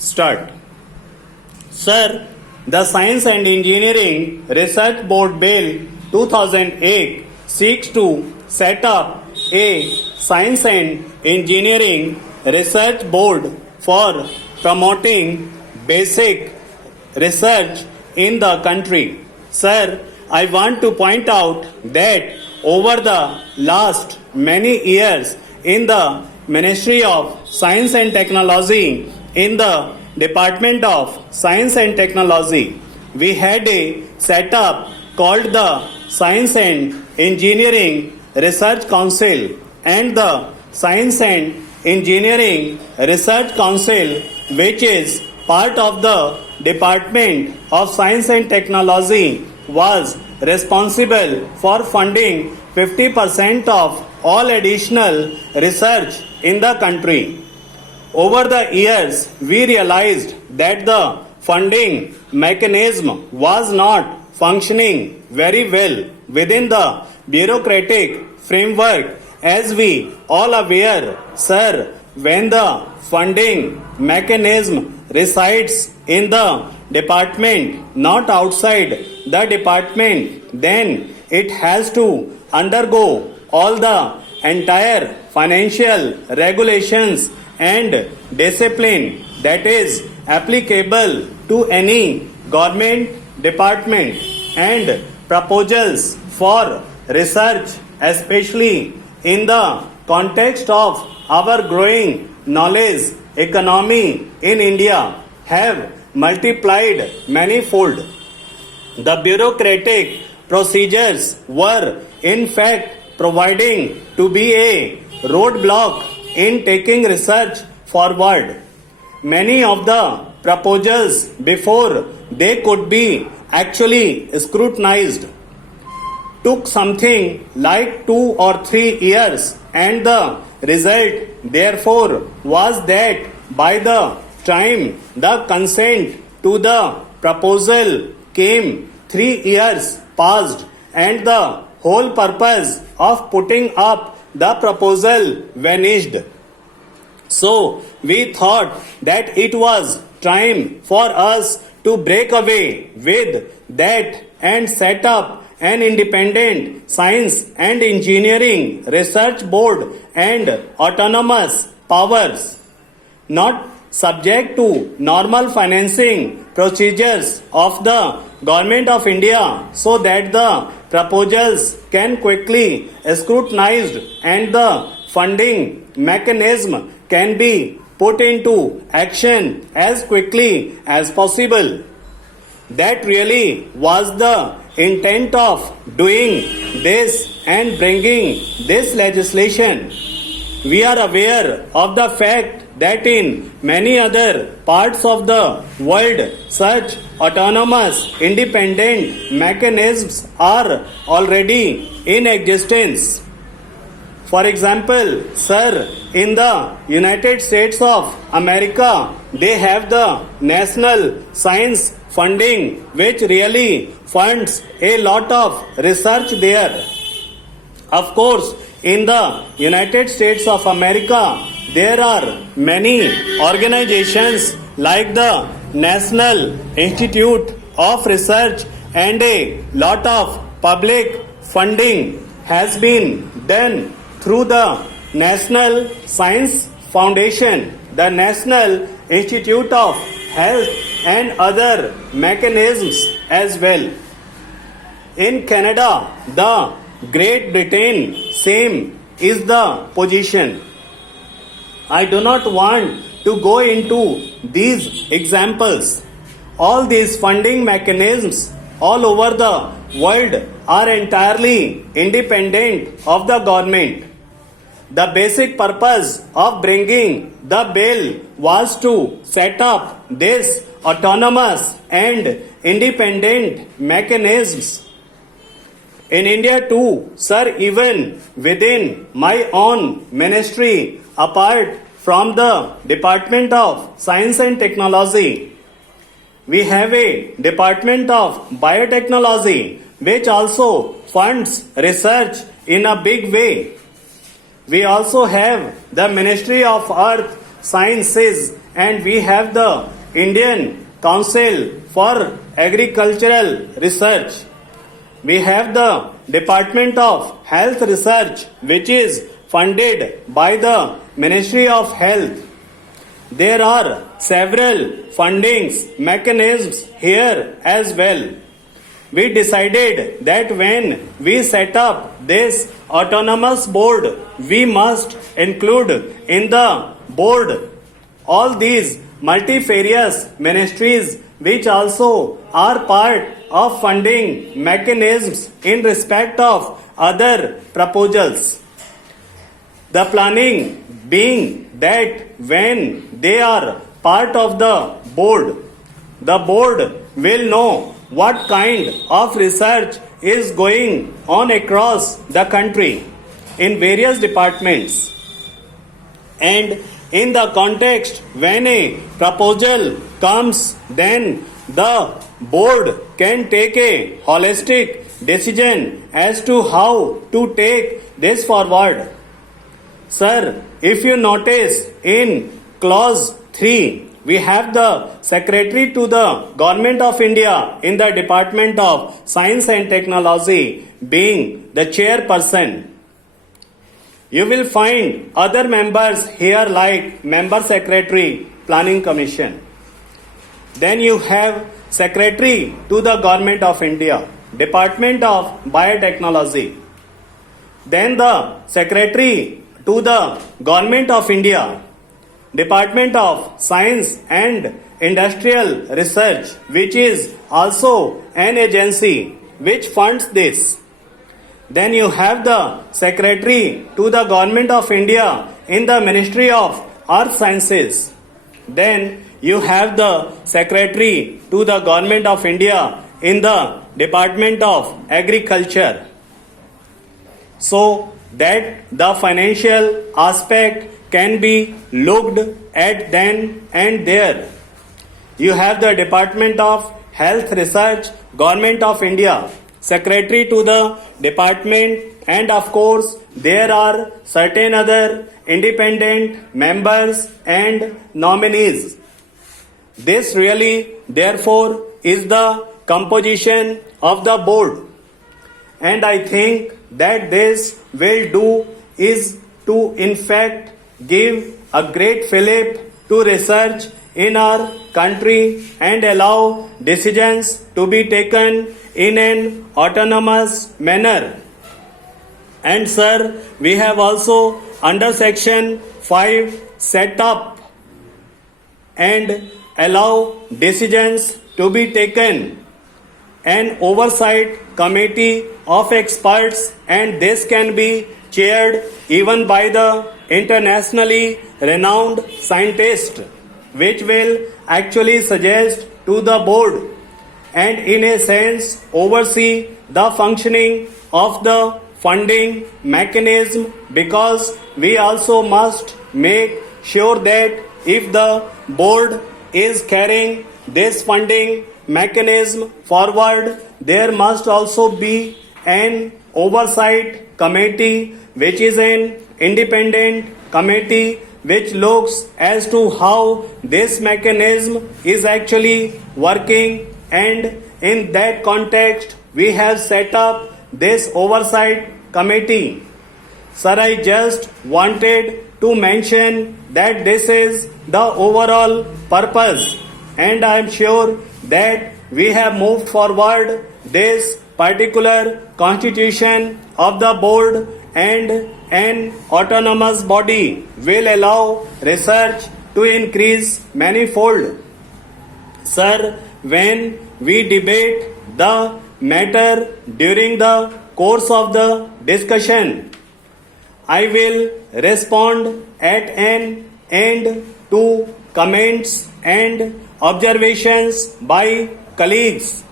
Start. Sir, the Science and Engineering Research Board Bill 2008 seeks to set up a Science and Engineering Research Board for promoting basic research in the country. Sir, I want to point out that over the last many years in the Ministry of Science and Technology, in the Department of Science and Technology, we had a setup called the Science and Engineering Research Council, and the Science and Engineering Research Council, which is part of the Department of Science and Technology, was responsible for funding 50% of all additional research in the country. Over the years, we realized that the funding mechanism was not functioning very well within the bureaucratic framework. As we all aware, sir, when the funding mechanism resides in the department, not outside the department, then it has to undergo all the entire financial regulations and discipline that is applicable to any government department, and proposals for research, especially in the context of our growing knowledge economy in India, have multiplied manifold. The bureaucratic procedures were in fact providing to be a roadblock in taking research forward. Many of the proposals, before they could be actually scrutinized, took something like 2 or 3 years, and the result therefore was that by the time the consent to the proposal came, 3 years passed, and the whole purpose of putting up the proposal vanished. So we thought that it was time for us to break away with that and set up an independent science and engineering research board and autonomous powers, not subject to normal financing procedures of the Government of India, so that the proposals can quickly scrutinized and the funding mechanism can be put into action as quickly as possible. That really was the intent of doing this and bringing this legislation. We are aware of the fact that in many other parts of the world, such autonomous independent mechanisms are already in existence. For example, sir, in the United States of America, they have the National Science Funding, which really funds a lot of research there. Of course, in the United States of America, there are many organizations like the National Institute of Research, and a lot of public funding has been done through the National Science Foundation, the National Institute of Health, and other mechanisms as well. In Canada, the Great Britain, same is the position. I do not want to go into these examples. All these funding mechanisms all over the world are entirely independent of the government. The basic purpose of bringing the bill was to set up this autonomous and independent mechanisms. In India too, sir, even within my own ministry, apart from the Department of Science and Technology, we have a Department of Biotechnology, which also funds research in a big way. We also have the Ministry of Earth Sciences and we have the Indian Council for Agricultural Research. We have the Department of Health Research, which is funded by the Ministry of Health. There are several fundings mechanisms here as well. We decided that when we set up this autonomous board, we must include in the board all these multifarious ministries which also are part of funding mechanisms in respect of other proposals. The planning being that when they are part of the board will know what kind of research is going on across the country in various departments. And in the context when a proposal comes, then the board can take a holistic decision as to how to take this forward. Sir, if you notice in clause 3, we have the Secretary to the Government of India in the Department of Science and Technology being the chairperson. You will find other members here like Member Secretary, Planning Commission. Then you have Secretary to the Government of India, Department of Biotechnology. Then the Secretary to the Government of India, Department of Science and Industrial Research, which is also an agency which funds this. Then you have the Secretary to the Government of India in the Ministry of Earth Sciences. Then you have the Secretary to the Government of India in the Department of Agriculture. So that the financial aspect can be looked at then and there. You have the Department of Health Research, Government of India, Secretary to the department, and of course there are certain other independent members and nominees. This really therefore is the composition of the board, and I think that this will do is to in fact give a great fillip to research in our country and allow decisions to be taken in an autonomous manner. And sir, we have also under section 5 set up and allow decisions to be taken an oversight committee of experts, and this can be chaired even by the internationally renowned scientist, which will actually suggest to the board and in a sense oversee the functioning of the funding mechanism, because we also must make sure that if the board is carrying this funding mechanism forward, there must also be an oversight committee which is an independent committee which looks as to how this mechanism is actually working, and in that context we have set up this oversight committee. Sir, I just wanted to mention that this is the overall purpose, and I am sure that we have moved forward this particular constitution of the board, and an autonomous body will allow research to increase manifold. Sir, when we debate the matter during the course of the discussion, I will respond at an end to comments and observations by colleagues.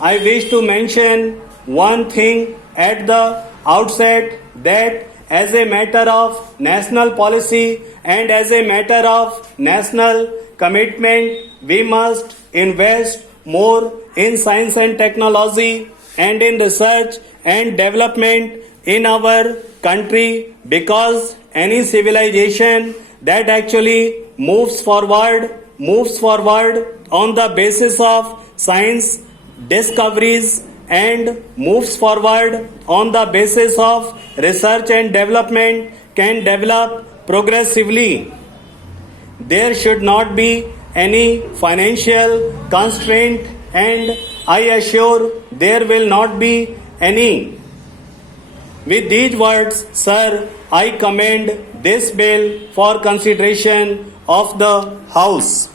I wish to mention one thing at the outset, that as a matter of national policy and as a matter of national commitment, we must invest more in science and technology and in research and development in our country, because any civilization that actually moves forward on the basis of science discoveries and moves forward on the basis of research and development can develop progressively. There should not be any financial constraint, and I assure there will not be any. With these words, sir, I commend this bill for consideration of the House.